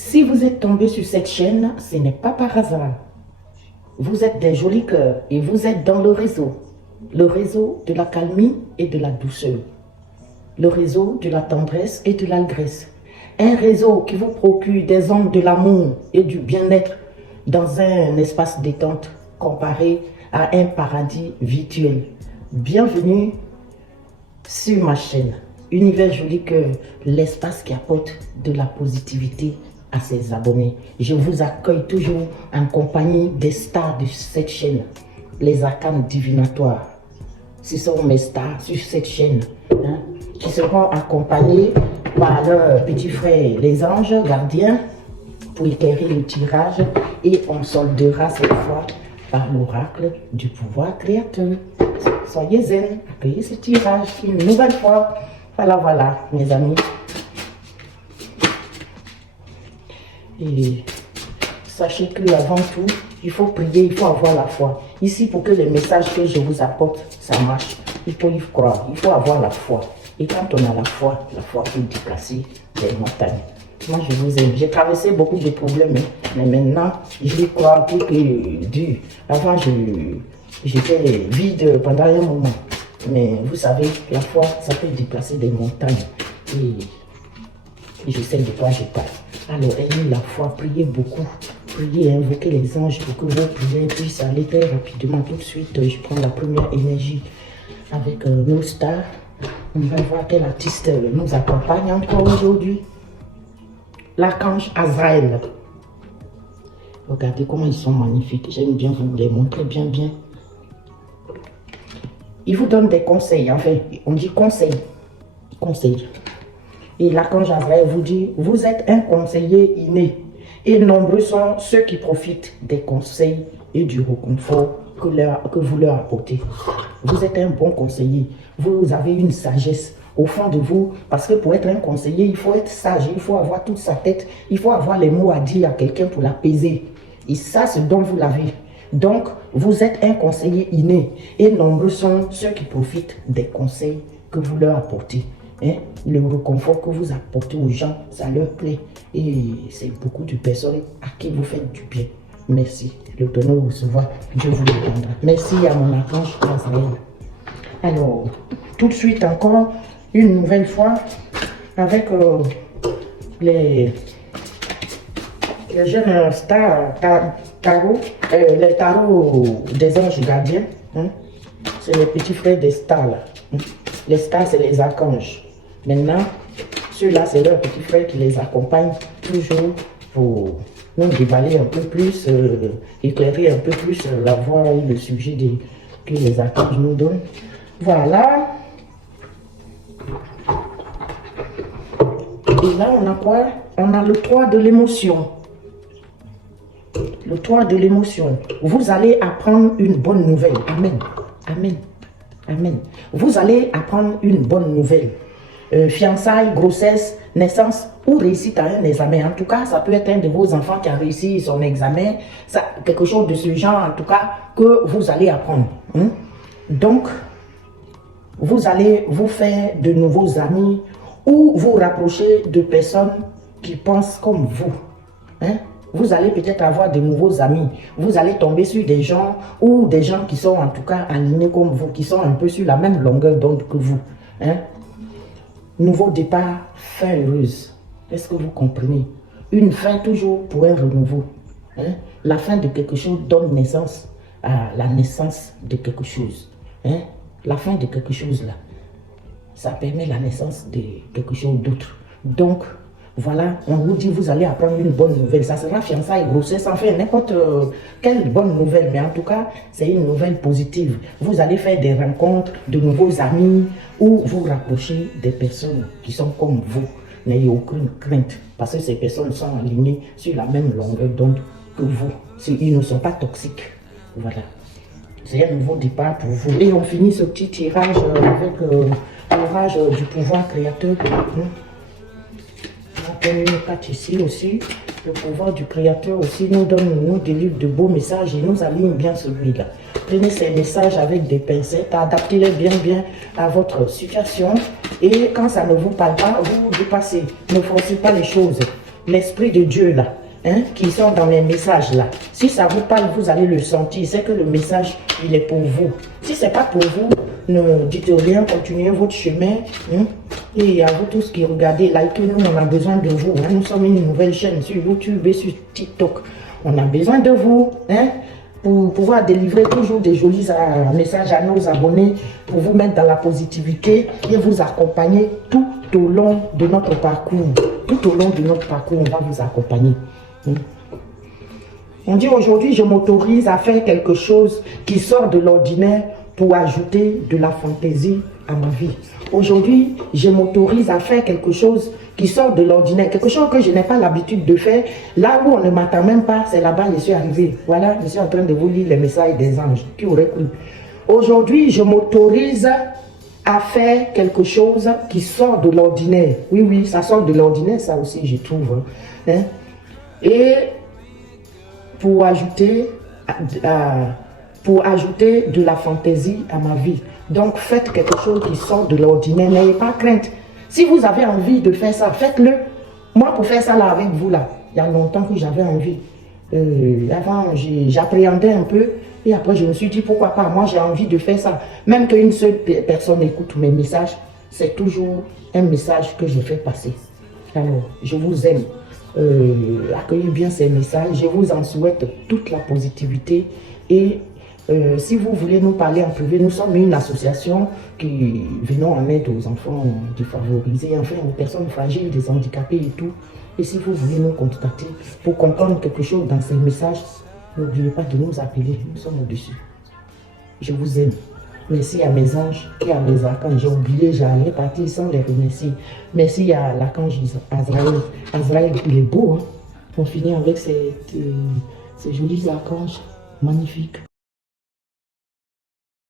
Si vous êtes tombé sur cette chaîne, ce n'est pas par hasard. Vous êtes des jolis cœurs et vous êtes dans le réseau de la calmie et de la douceur, le réseau de la tendresse et de l'allégresse. Un réseau qui vous procure des ondes de l'amour et du bien-être dans un espace détente comparé à un paradis virtuel. Bienvenue sur ma chaîne Univers Joli Cœur, l'espace qui apporte de la positivité à ses abonnés. Je vous accueille toujours en compagnie des stars de cette chaîne, les arcanes divinatoires. Ce sont mes stars sur cette chaîne, qui seront accompagnés par leurs petits frères, les anges gardiens, pour éclairer le tirage, et on soldera cette fois par l'oracle du pouvoir créateur. Soyez zen, accueillez ce tirage une nouvelle fois. Voilà, mes amis. Et sachez que avant tout, il faut prier, il faut avoir la foi. Ici, pour que les messages que je vous apporte, ça marche, il faut y croire, il faut avoir la foi. Et quand on a la foi peut déplacer les montagnes. Moi, je vous aime. J'ai traversé beaucoup de problèmes, mais maintenant, je y crois plus que dur. Avant, j'étais vide pendant un moment. Mais vous savez, la foi, ça peut déplacer des montagnes. Et je sais de quoi je parle. Alors, ayez la foi, priez beaucoup. Priez, invoquez les anges pour que vos prières puissent aller très rapidement. Tout de suite, je prends la première énergie avec nos stars. On va voir quel artiste nous accompagne encore aujourd'hui. L'archange Azraël. Regardez comment ils sont magnifiques. J'aime bien vous les montrer bien. Il vous donne des conseils. Enfin, on dit conseil. Et l'archange Azraël vous dit, vous êtes un conseiller inné. Et nombreux sont ceux qui profitent des conseils et du réconfort que vous leur apportez. Vous êtes un bon conseiller. Vous avez une sagesse au fond de vous. Parce que pour être un conseiller, il faut être sage. Il faut avoir toute sa tête. Il faut avoir les mots à dire à quelqu'un pour l'apaiser. Et ça, c'est dont vous l'avez. Donc, vous êtes un conseiller inné. Et nombreux sont ceux qui profitent des conseils que vous leur apportez. Le réconfort que vous apportez aux gens, ça leur plaît. Et c'est beaucoup de personnes à qui vous faites du bien. Merci. Le donner au recevoir, Dieu vous le donnera. Merci à mon archange Azraël. Alors, tout de suite encore, une nouvelle fois, avec les jeunes stars tarot, les tarots des anges gardiens. C'est les petits frères des stars là. Les stars, c'est les archanges. Maintenant, ceux-là, c'est leurs petits frères qui les accompagnent toujours pour nous déballer un peu plus, éclairer un peu plus la voie et le sujet que les archanges nous donnent. Voilà. Et là, on a quoi? On a le 3 de l'émotion. Le 3 de l'émotion. Vous allez apprendre une bonne nouvelle. Amen. Amen. Amen. Vous allez apprendre une bonne nouvelle. Fiançailles, grossesse, naissance ou réussite à un examen. En tout cas, ça peut être un de vos enfants qui a réussi son examen. Ça, quelque chose de ce genre, en tout cas, que vous allez apprendre. Donc, vous allez vous faire de nouveaux amis ou vous rapprocher de personnes qui pensent comme vous. Vous allez peut-être avoir de nouveaux amis. Vous allez tomber sur des gens ou des gens qui sont en tout cas alignés comme vous, qui sont un peu sur la même longueur d'onde que vous. Nouveau départ, fin heureuse. Est-ce que vous comprenez? Une fin toujours pour un renouveau. La fin de quelque chose donne naissance à la naissance de quelque chose. La fin de quelque chose là, ça permet la naissance de quelque chose d'autre. Donc, voilà, on vous dit, vous allez apprendre une bonne nouvelle. Ça sera fiançailles, grossesse, enfin, n'importe quelle bonne nouvelle. Mais en tout cas, c'est une nouvelle positive. Vous allez faire des rencontres, de nouveaux amis, ou vous rapprocher des personnes qui sont comme vous. N'ayez aucune crainte, parce que ces personnes sont alignées sur la même longueur d'onde que vous. Ils ne sont pas toxiques. Voilà. C'est un nouveau départ pour vous. Et on finit ce petit tirage avec l'orage du pouvoir créateur. Une carte ici aussi, le pouvoir du créateur aussi nous délivre de beaux messages et nous aligne bien celui-là. Prenez ces messages avec des pincettes, adaptez-les bien à votre situation et quand ça ne vous parle pas, vous dépassez. Ne forcez pas les choses. l'Esprit de Dieu là, hein, qui sont dans les messages là. Si ça vous parle, vous allez le sentir. C'est que le message, il est pour vous. Si c'est pas pour vous, ne dites rien, continuez votre chemin. Hein. Et à vous tous qui regardez, likez-nous, on a besoin de vous. Hein. Nous sommes une nouvelle chaîne sur YouTube et sur TikTok. On a besoin de vous, hein, pour pouvoir délivrer toujours des jolis messages à nos abonnés, pour vous mettre dans la positivité et vous accompagner tout au long de notre parcours. Tout au long de notre parcours, on va vous accompagner. On dit aujourd'hui, je m'autorise à faire quelque chose qui sort de l'ordinaire pour ajouter de la fantaisie à ma vie. Aujourd'hui, je m'autorise à faire quelque chose qui sort de l'ordinaire, quelque chose que je n'ai pas l'habitude de faire. Là où on ne m'attend même pas, c'est là-bas je suis arrivé. Voilà, je suis en train de vous lire les messages des anges. Qui aurait cru? Aujourd'hui, je m'autorise à faire quelque chose qui sort de l'ordinaire. Oui, oui, ça sort de l'ordinaire, ça aussi, je trouve. Hein? Et pour ajouter de la fantaisie à ma vie. Donc, faites quelque chose qui sort de l'ordinaire. N'ayez pas crainte. Si vous avez envie de faire ça, faites-le. Moi, pour faire ça là avec vous, là, il y a longtemps que j'avais envie. Avant, j'appréhendais un peu. Et après, je me suis dit, pourquoi pas, moi, j'ai envie de faire ça. Même qu'une seule personne écoute mes messages, c'est toujours un message que je fais passer. Alors, je vous aime. Accueillez bien ces messages. Je vous en souhaite toute la positivité. Et si vous voulez nous parler en privé, nous sommes une association qui venons en aide aux enfants défavorisés, enfin aux personnes fragiles, des handicapés et tout. Et si vous voulez nous contacter pour comprendre quelque chose dans ces messages, n'oubliez pas de nous appeler. Nous sommes au-dessus. Je vous aime. Merci à mes anges et à mes archanges. J'ai oublié, j'allais partir sans les remercier. Merci à l'archange Azraël. Azraël, il est beau. Hein? On finit avec ces jolis archanges magnifiques.